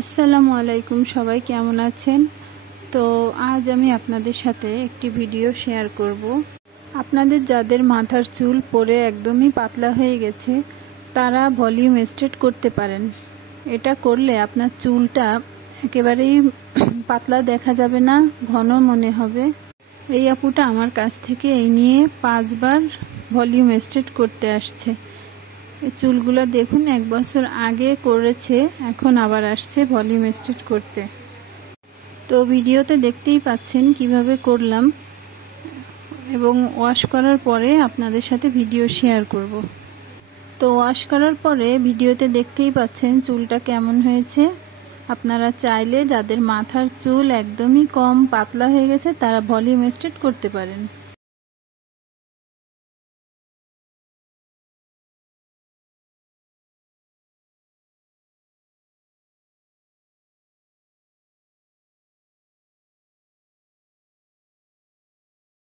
আসসালামু আলাইকুম, সবাই কেমন আছেন? তো আজ আমি আপনাদের সাথে একটি ভিডিও শেয়ার করব। আপনাদের যাদের মাথার চুল পড়ে একদমই পাতলা হয়ে গেছে তারা ভলিউম স্ট্রেট করতে পারেন। এটা করলে আপনার চুলটা একেবারেই পাতলা দেখা যাবে না, ঘন মনে হবে। এই আপুটা আমার কাছ থেকে এই নিয়ে 5 বার ভলিউম স্ট্রেট করতে আসছে। চুলগুলো দেখুন, 1 বছর আগে করেছে, এখন আবার আসছে ভলিউম স্ট্রেট করতে। তো ভিডিওতে দেখতেই পাচ্ছেন কিভাবে করলাম এবং ওয়াশ করার পরে আপনাদের সাথে ভিডিও শেয়ার করব। তো ওয়াশ করার পরে ভিডিওতে দেখতেই পাচ্ছেন চুলটা কেমন হয়েছে। আপনারা চাইলে যাদের মাথার চুল একদমই কম পাতলা হয়ে গেছে তারা ভলিউম স্ট্রেট করতে পারেন।